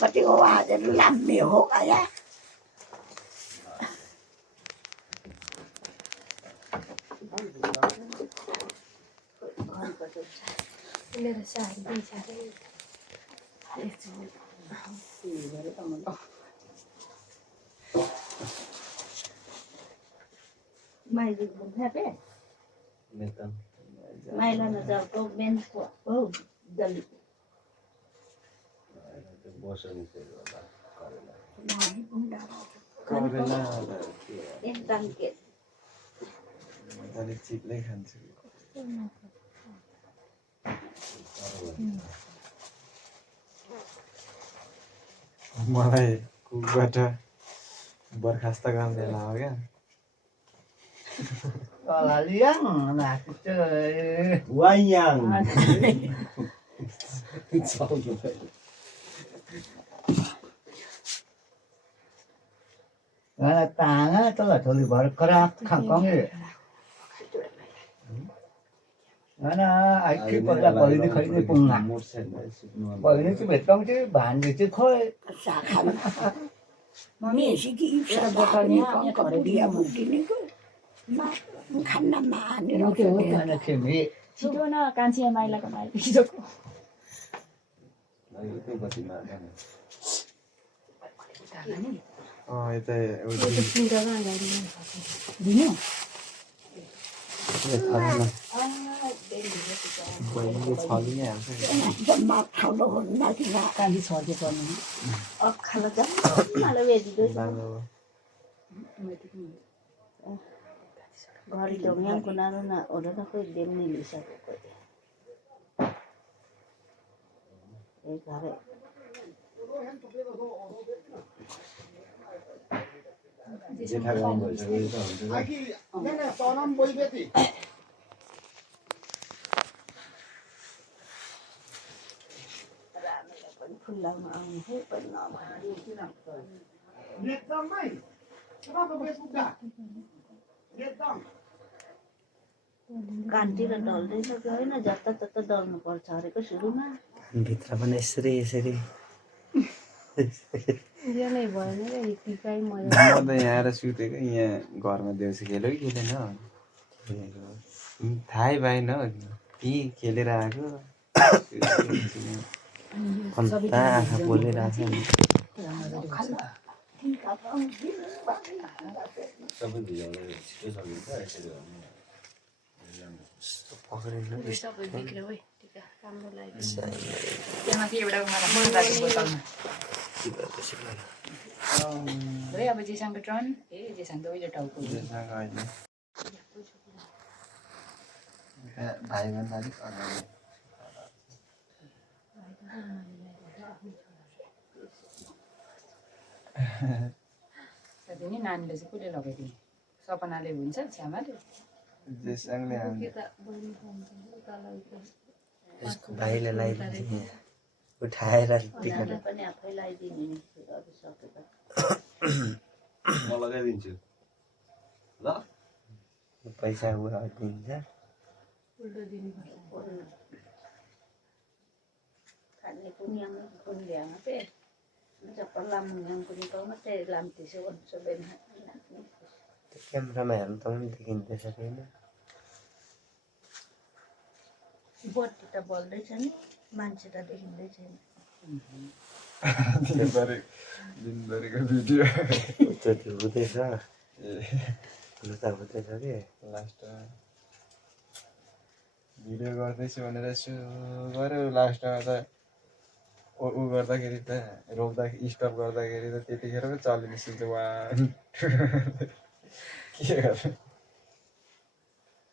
कतिको आवाजहरू लाम्मे हो आया Mày cũng happy. Mày là nó giàu có bên của dần. Em tăng kiện. मलाई कुकबाट बर्खास्त गर्ने लाग्यो क्या Liang nak chơi Wayang. là tàng á, tức là thôi bảo craft khẳng có nghĩa nó ai khi bảo là bởi nó khởi đi cùng ngặt bởi nó chứ biết trong chứ bản gì chứ khơi Xả khăn. Mình sẽ kịp xả khăn. Con có địa một tí nữa cơ. Mà khăn nằm mà nữa nó đó. kiểu là kiểm nghị 지도나 간치에 마일라가 마일 이러고 यता 부자가 아니라 Đúng không? बहिनीले छली नै हाल्छ Dâm bạc thảo đồ hồn nào thì là. 간지 저기 저는 Khăn dâm. Mà là về gì đấy. Gari dong yang kunano na oda na ko dem ni lisa ko ko. Gari. Pulang ang hepan na कान्टी र ढल्दैछ कि होइन जता डल्नु पर्छ अरेको सुरुमा भित्र पनि यसरी 이전에 뭐였냐 이티가이 뭐야 म त यहाँ आएर सुतेको यहाँ घरमा देउसी खेल्यो कि खेलेन थाहै भएन त्यहीँ खेलेर आएको आँखा पोलिरहेछ नि पक्रिनु सबै बिग्रियो है टिका राम्रो लाग्यो त्यहाँमाथि एउटा मन राखेको बोतलमा है अब जेसँगको टर्न जेसँग उहिले टाउको भाइभन्दा अलिक अगाडि साथै नि नानीले चाहिँ कसले लगाइदिने सपनाले हुन्छ छ्यामाले जेसँगले यसको भाइले लगाइदिन्छ उठाएर टिकट पनि आफै लगाइदिने अरू सकेर म लगाइदिन्छु ल पैसा दिन्छ खाने पनि yang pun dia ngape Siapa lamun yang punya kau mesti lantai sewan sebenarnya. क्यामेरामा हेर्नु त पनि देखिँदैछ होइन बोट त बोल्दैछ नि मान्छे त देखिँदै छैन दिनभरिको भिडियो त्यो हुँदैछ हुनु त हुँदैछ कि लास्टमा भिडियो गर्दैछु भनेर यसो गऱ्यो लास्टमा त ऊ गर्दाखेरि त रोक्दाखेरि स्टप गर्दाखेरि त त्यतिखेर पो चल्यो निस्किन्छ वान के गर्नु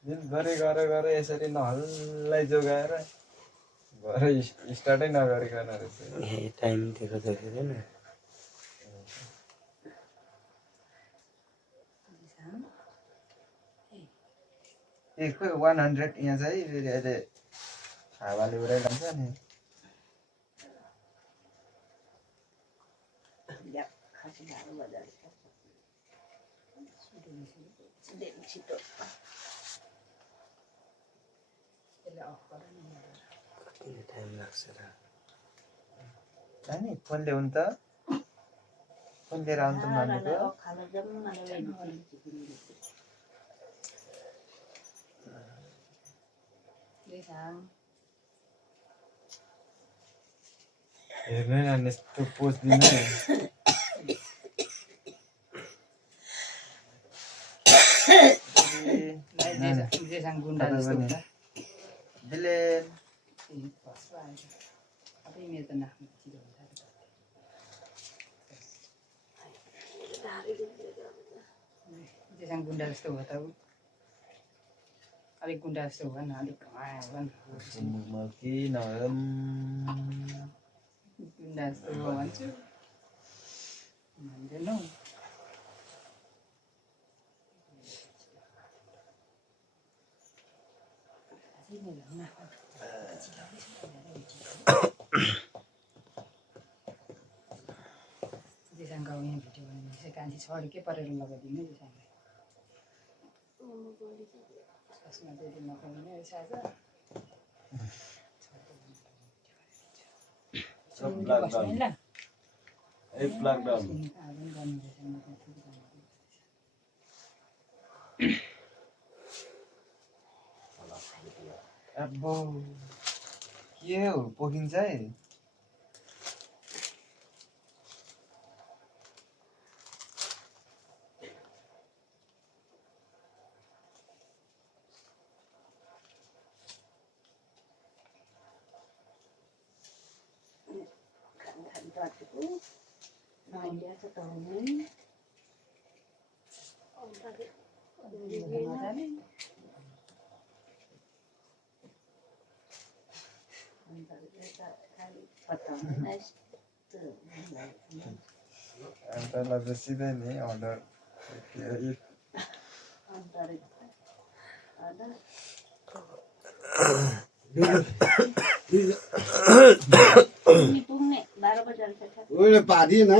दिनभरि गरे यसरी नहल्लै जोगाएर भरे स्टार्टै नगरिकन रहेछ टाइम दिएको देखेन ए खोइ 100 यहाँ चाहिँ फेरि अहिले हावाले उडाइरहन्छ नि खासि गाह्रो बजार छिटो कति टाइम लाग्छ र अनि फोन ल्याउनु त फोन लिएर आउनु त मान्नुको हेर्नु न यस्तो पोज दिनु गुन्डा जस्तो हो त अलिक गुन्डा जस्तो हो न अलिक मुखमा के गुन्डा जस्तो हो भन्छु भन्दैनौ जेसँग गाउने भिडियो बनाउने कान्छी छोरी के परेर लगाइदिनु जेसँगले चस्मा चाहिँ नपाउने रहेछ आज अब के हो पोखिन्छ है तल त सिधै नि अर्डर उसले पादिएन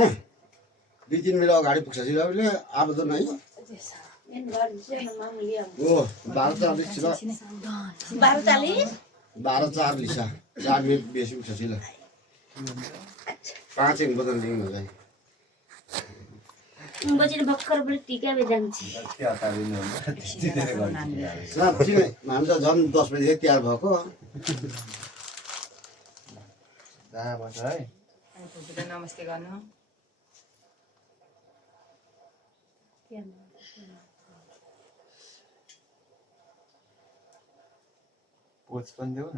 2-3 मिनट अगाडि पुग्छ उसले आवेदन है ओ 12:40 लिसा 4 मिनट बेसी पुग्छ सिला 5 एक बदन लिनु है बजेर भक्कर पनि टिका बेजान्छ साँच्चै नै मान्छ झन् 10 बजे तयार भएको जहाँ बस्छ है नमस्ते गर्नु पोच पनि देऊ न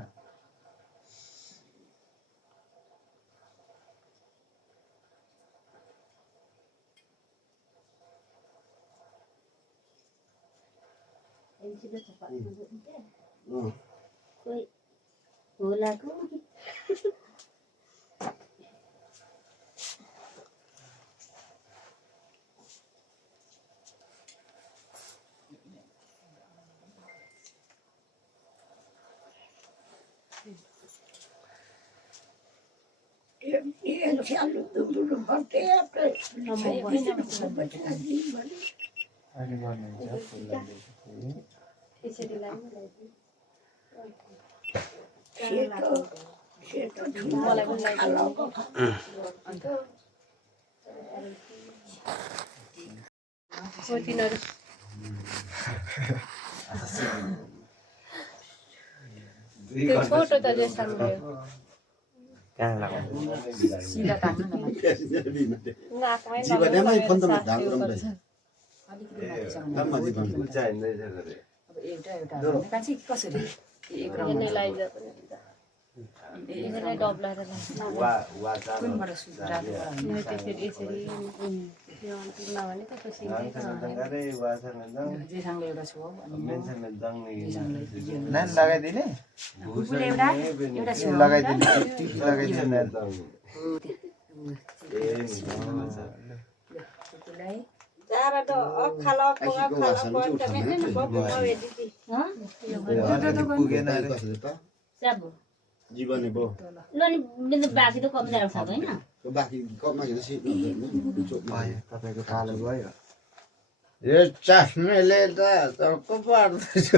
कोही होलाको अहिले गर्नुहुन्छ फुल फोटो त जस्तो कहाँ लगाउनु सिधा तान्नु न जीवनमै फोन त धान गरौँ अब एउटा कान्छी कसरी एक कुनबाट सुट जेसँगले एउटा छु नान लगाइदिने लगाइदिने पुगेन जीवन बो बाँकी त कम जान्छ होइन बाँकी कममा किन सिट तपाईँको पालो गयो यो चस्माले त चक्क पार्दैछ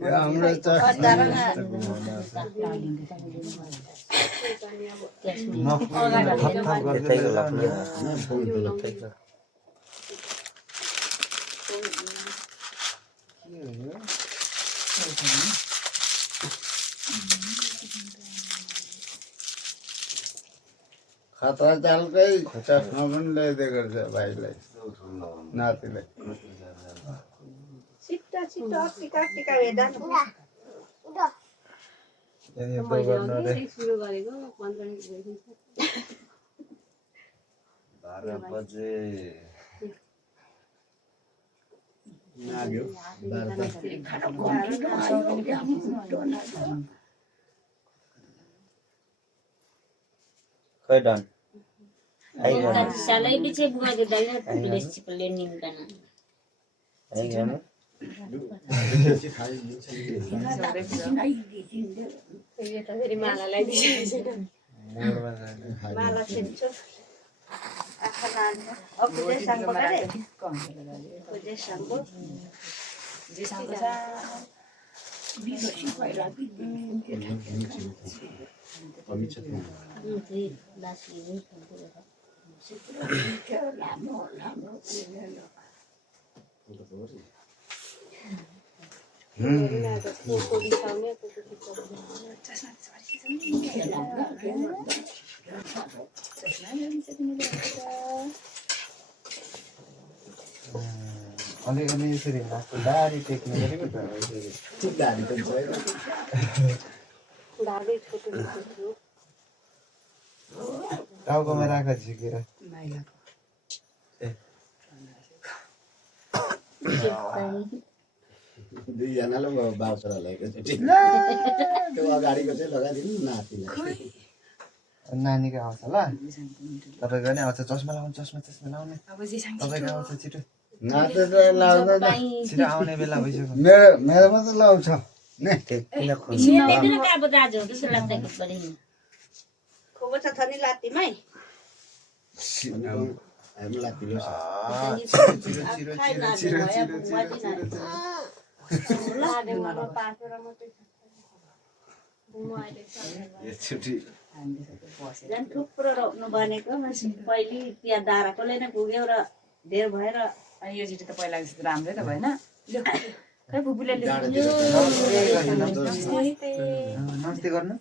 हाम्रो त त्यतैको लाग्ने खतरा चालकै चस्मा पनि ल्याइदिएको रहेछ भाइलाई नातिलाई नाग्यो खै done Salai bice bunga ke dari tulis learning kana. आइगयो यो त फेरि मालालाई दिइसकेको छ माला छिन्छ अलिकति यसरी नाकको दारी टेक्ने गरेको त दारी पनि छैन दाडी छोटो छोटो टाउकोमा राख झिकेर दुईजनालाई बाउसरालाई त्यो अगाडिको चाहिँ लगाइदिनु नातिलाई नानीको आउँछ ल तपाईँको नि आउँछ चस्मा लाउने तपाईँको आउँछ छिटो नाति त लाउँदैन छिटो आउने बेला भइसक्यो मेरोमा त लाउँछ नि किन खोल्नु Ini kan apa dah jauh tu selang tak kita ni. खोबो छ थनी लातीमै हामी लातिलो छ लादे मलाई पासेर मात्रै छ Dan थुप्रो रोप्नु बनेको पहिले त्यहाँ दाराकोले नै पुग्यो र धेर भएर अनि यो चिठी त पहिला जस्तो राम्रै त भएन खै फुपूले नमस्ते गर्नु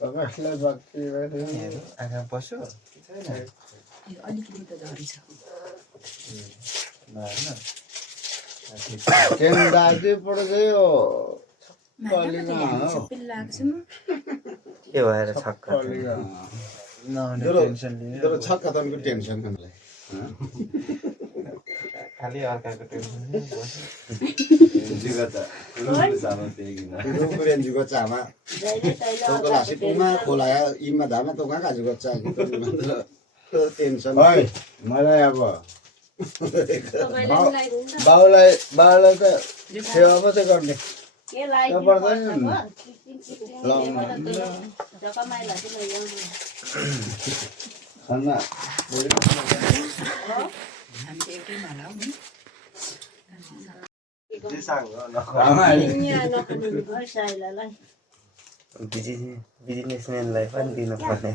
कसलाई भक्ति आँखा पस्यो अलिकति त झरी छ केन दाजु पढ्छ यो कलिगा हो के भएर छक्क कलिगा नहुने तर- टेन्सन लिने तर छ कतनको टेन्सन मलाई खालि अर्काको टेन्सन रुकुरेन्जुको चामा तौको लासी पुमा खोलाया इमा धामा तौका काजुको चा टेन्सन मलाई अब बाउलाई त सेवा मात्रै गर्ने के लागि पर्दैन जकमाइला चाहिँ खाना साइलालाई बिजनेसम्यानलाई पनि दिनुपर्ने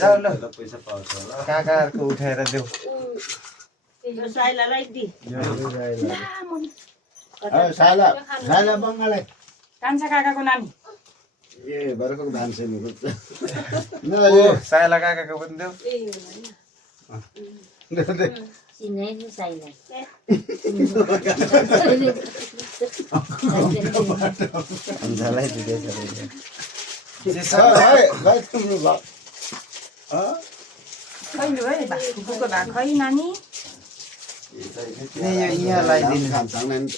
जाऊ ल काकाहरूको उठाएर देऊ यो साइलालाई दि साला बङ्गालाई कान्छा काकाको नानी ए भर्खर भान्से साइला काकाको पनि देऊ सिनै साइला अन्जलाई दिँदैछ खै लु है फुपूको भा खै नानी यहाँ लगाइदिनु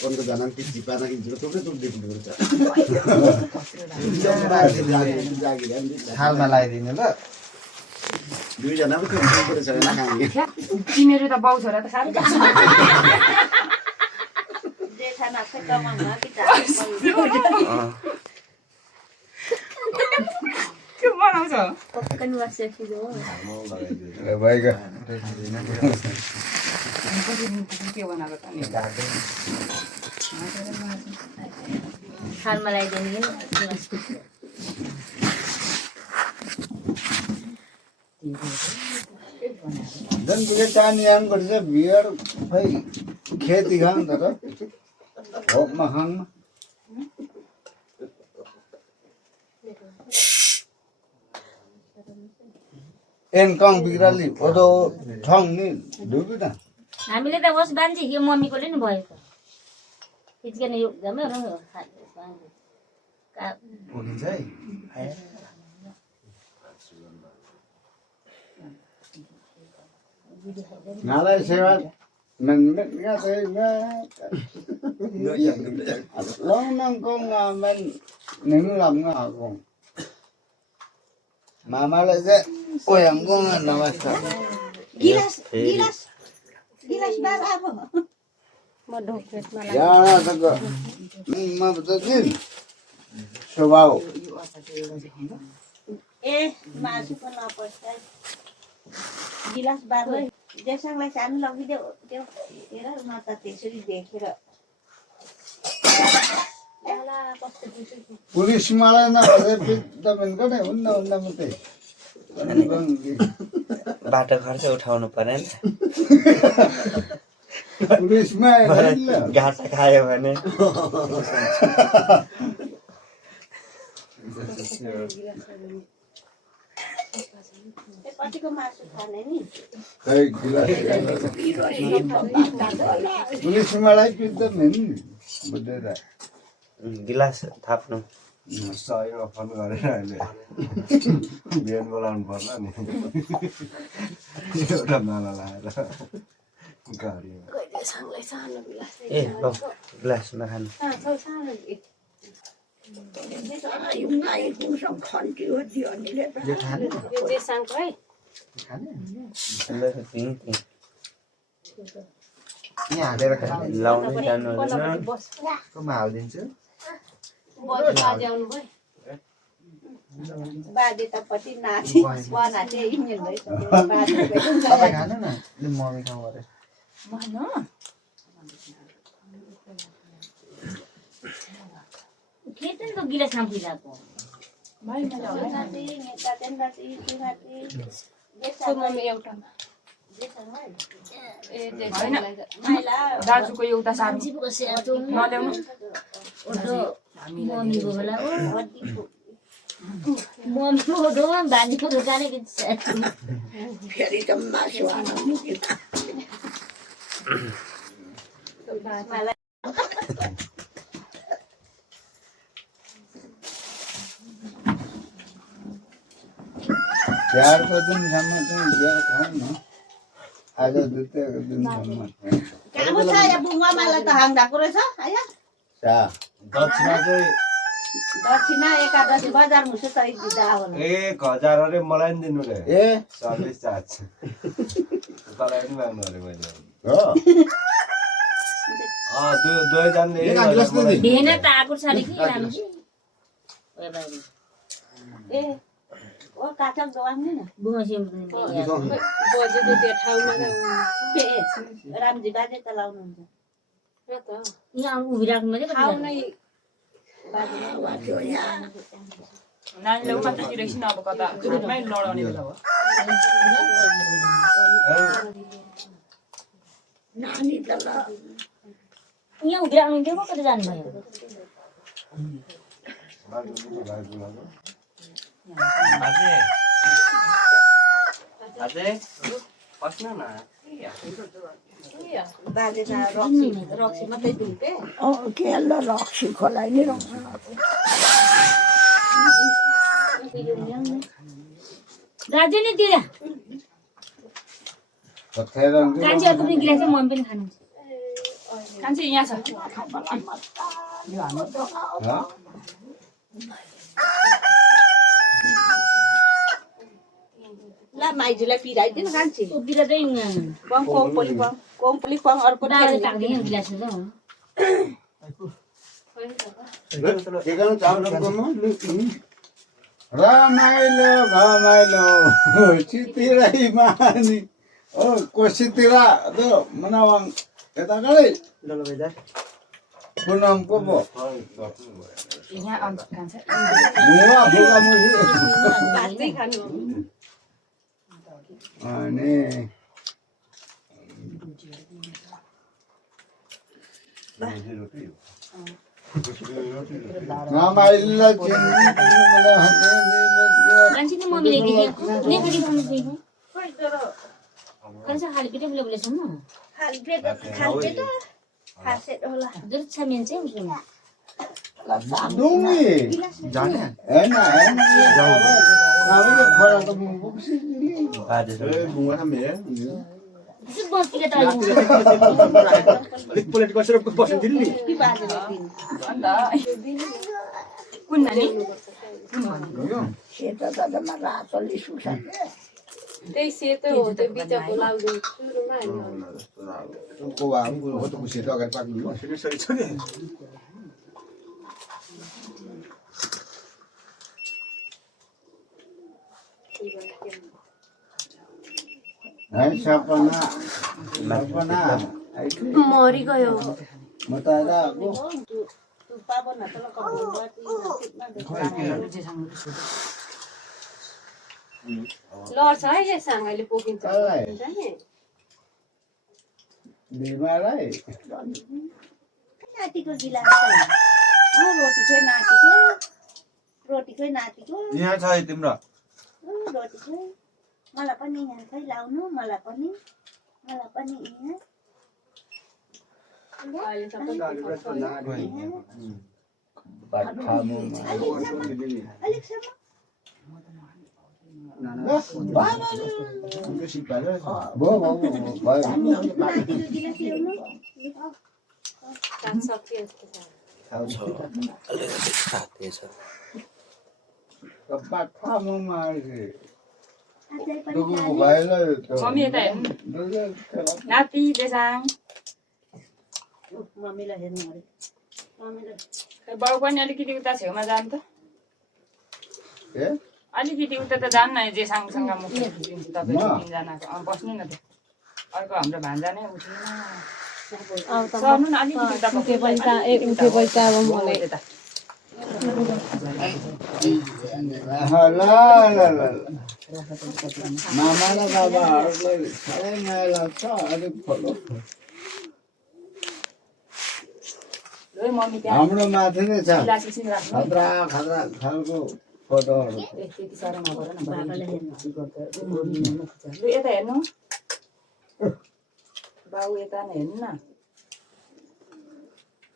उनको जान चिपाना किन्छु थुप्रै थुप्रै थालमा लगाइदिनु ल दुईजना पनि छैन तिमीहरू त बाउ छोरा त साह्रै जेठा नाच्छ कमानमा कि त्यो मलाई पक्का नि वासे फिलो भाइको के बनाएको त नि खान मलाई दिने झन् बुझे चानी आम गर्छ बियर खै खेती खानु त होपमा खानु एनकङ बिग्राली ओदो ठङ नि डुबी न हामीले त होस् बान्छे यो मम्मीकोले नि भयो त इजकन यो जम्मै रङ पुगिन्छ है नालाई सेवा men nga tay nga lâu nang con men nính làm nga con mà lại dễ ôi em con là nó mà sợ gilas bar apa ya tak mà betul sih sebab masuk ke lapas gilas bar देशलाई सानो लगिदेऊ त्यो हेर न त त्यसरी देखेर एला कस्तो खुसी पुलिस मलाई न तपाईँको नै हुन्न मात्रै बाटो खर्च उठाउनु पर्यो नि पुलिसमा घाटा खायो भने कतिको मासु खाने नि खै पुलिस मलाई पिज्जा मेन बुझ्दै गिलास थाप्नु सहयोगमा फोन गरेर अहिले बिहान बोलाउनु पर्ला नि एउटा माला लाएर गाडीमा ए ल गिलासमा खानु यहाँ हालेर लाउनै जानु हालिदिन्छु बाजे त पछि नाचे बनाचे इन्जिन भइसक्यो बाजे तपाईँ खानु न मम्मी खाउँ अरे खेतन तो गिलास खाम पिलाको दाजुको एउटा सानो नल्याउनु फेरि त मासु चारको दिनसम्म चाहिँ बियर खाउँ न आज द्वितीयको दिनसम्म कामो छ या बुङ्गामालाई त हाङ्दाको रहेछ आया दक्षिणा चाहिँ दक्षिणा एकादशी बजार मुसु सहित दिँदा होला 1000 अरे मलाई नि दिनु रे ए सर्भिस चार्ज तलाई नि माग्नु अरे मैले हो दुईजनाले भेना त आएको छ नि कि रामजी ए ओ काचक दोकान नि न बुङसिम बजेको त्यो ठाउँमा रामजी बाजे त लाउनुहुन्छ र त यहाँ उभिराख्नु मात्रै ठाउँ नै नानीले मात्र एकछिन अब कता घरमै लडाउने बेला हो नानी त यहाँ उभिराख्नु थियो कता जानुभयो अझै बस्न न बाजे त रक्सी मात्रै दिन्थे केल रक्सी खोलाइ नि राजु नि दिरा कान्छी अर्को पनि गिलास चाहिँ मम्मी पनि खानुहुन्छ कान्छी यहाँ छ ला माइजूलाई पिराइदिनु कान्छी पिरादै कोम्पली क्वाङ अर्को गिलास के गर्नु चाउर गर्नु रमाइलो घमाइलो चितिराईमा नि ओ कोसीतिर त्यो मनावाङ यता गरे पुनम को पो यहाँ आउँछ खान्छ मुवा भुगा मुसी भातै खानु अनि रमाइलो मान्छेले मम्मीले देखेको नेपाली खानु देखेको खान्छ खाली पेटै बोले बोले सुन्नु खाली पेट खासे होला दुध छ मेन चाहिँ उसले दुंगी जाने हैन हैन हामीले खरा त बुक्सी बुवा थामे दुध बस्तीले त अलिक पोलिटिकल सिरप बस्न दिनु नि के बाजेले दिन कुन नानी सेता दादामा रातले सुसान्छ त्यही सेतो हो त्यो बिचको लाउनु सुरुमा को वाम को त कुसे त अगाडि पाक्नु सरी छ नि है सपना सपना मरि गयो मतारा को पाबो न तल कबुलबाटी लड्छ है यससँग अहिले पोकिन्छ बिमारै नातिको गिलास रोटी खोइ नातिको रोटी खोइ नातिको यहाँ छ तिम्रो रोटी खोइ मलाई पनि यहाँ खोइ लाउनु मलाई पनि यहाँ अलिकसम्म भो नातिको गिलास ल्याउनु बात खामुमा अझै पनि दुगु भाइले मम्मी यता हेर्नु नाति देसाङ मम्मीलाई हेर्नु अरे मम्मीलाई बाउ पनि अलिकति उता छेउमा जानु त ए अलिकति उता त जानु न जेसाङसँग म दिन्छु तपाईँ तिनजनाको बस्नु न त अर्को हाम्रो भान्जा नै उठेन सर्नु न अलिकति उता मामा र बाबाहरूलाई साह्रै माया लाग्छ अलिक फलो मम्मी त्यहाँ हाम्रो माथि नै छ गिलास एकछिन राख्नु खतरा खतरा खालको फोटोहरू त्यति साह्रो नगर न लु यता हेर्नु बाउ यता नै हेर्नु न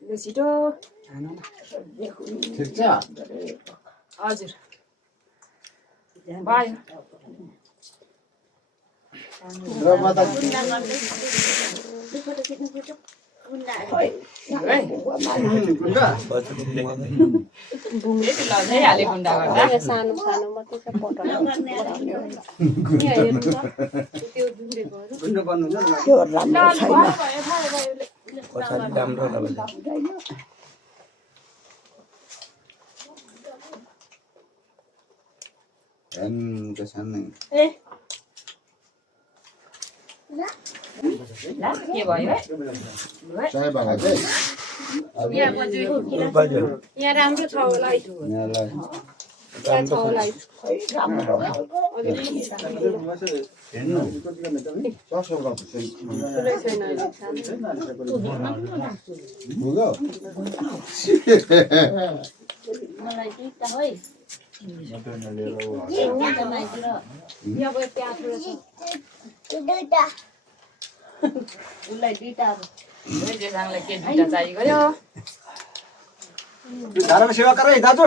लु छिटो हान न ठिक छ हजुर भयो र म त हाले गुन्डा गर्दा सानो सानो मात्रै छ फोटो त्यो राम्रो छैन पछाडि राम्रो नभए के सानै ला के भयो चाय भाका चाहिँ यहाँ राम्रो छ होला यहाँलाई राम्रो हेर्नु कसो गर्छ बुझ्यो मलाई दुईटा है उसलाई दुईटा जेसाङलाई के दुईटा चाहिएको यो धारामा सेवा गरे दाजु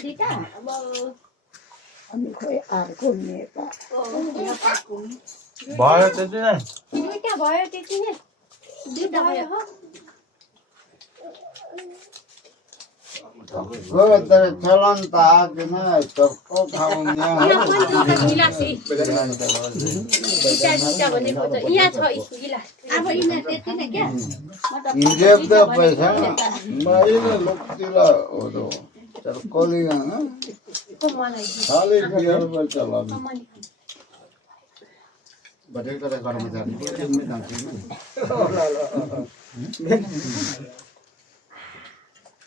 दुईटा अब अनि खोइ अर्को नेता भयो त्यति नै दुईटा भयो त्यति नै दुईटा भयो तर चलन त आएन चर्को खाउने यहाँ पनि एउटा गिलास भनेको त यहाँ छ गिलास अब यिनीहरू त्यति नै क्या हिँडेप त पैसा मैले लोकतिर हो चर्कोली खाली बियर पर चलन बजेट तर गरम जाने मैं जान्छु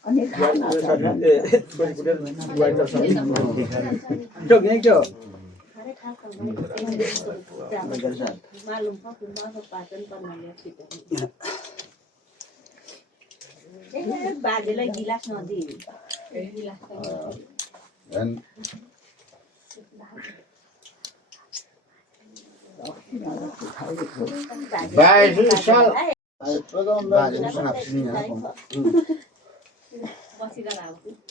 अनि खाना मालुम पक्का पाचन पर्नाले बाजेलाई गिलास नदिए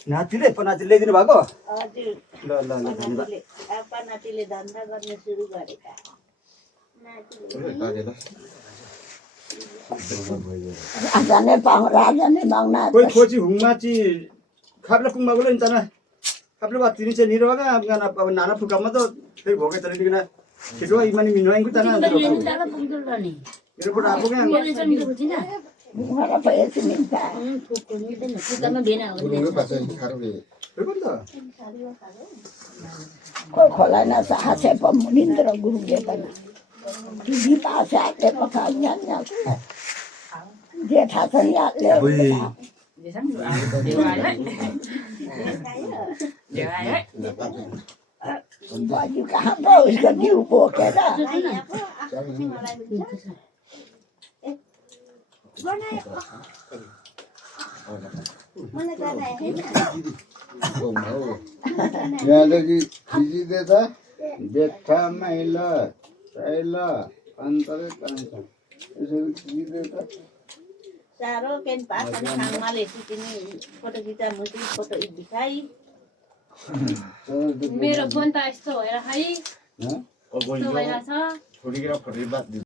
नातिले पनाति ल्याइदिनु भएको हजुर ल ल ल धन्यवाद नातिले धन्दा गर्न सुरु गरेका राजा ने मांगना कोई खोजी हुङमाची खाप्ले कुङमा बोले नि तना खाप्ले बात तिनी चाहिँ निरोगा गाना अब नाना फुकामा त फेरि भोकै चले दिना छिटो इमानी मिनवाइको तना मेरो पर आफू के हमारा पैसे मिलता है कोई खोला ना साहसे पर मुनिंद्र गुरु के बना किसी पास आके पका जाना जेठा सनी आते बाजू कहाँ पर उसका जीव को कहना यहाँदेखि खिचिदिँदा जेठा माइला साइला अन्तरै पाइन्छ यसरी खिचिदिँदा सारो केन पास अनि खाङमाले सिटिनी फोटो खिचा मुसी फोटो दिखाई मेरो फोन त यस्तो भएर है छोडी बात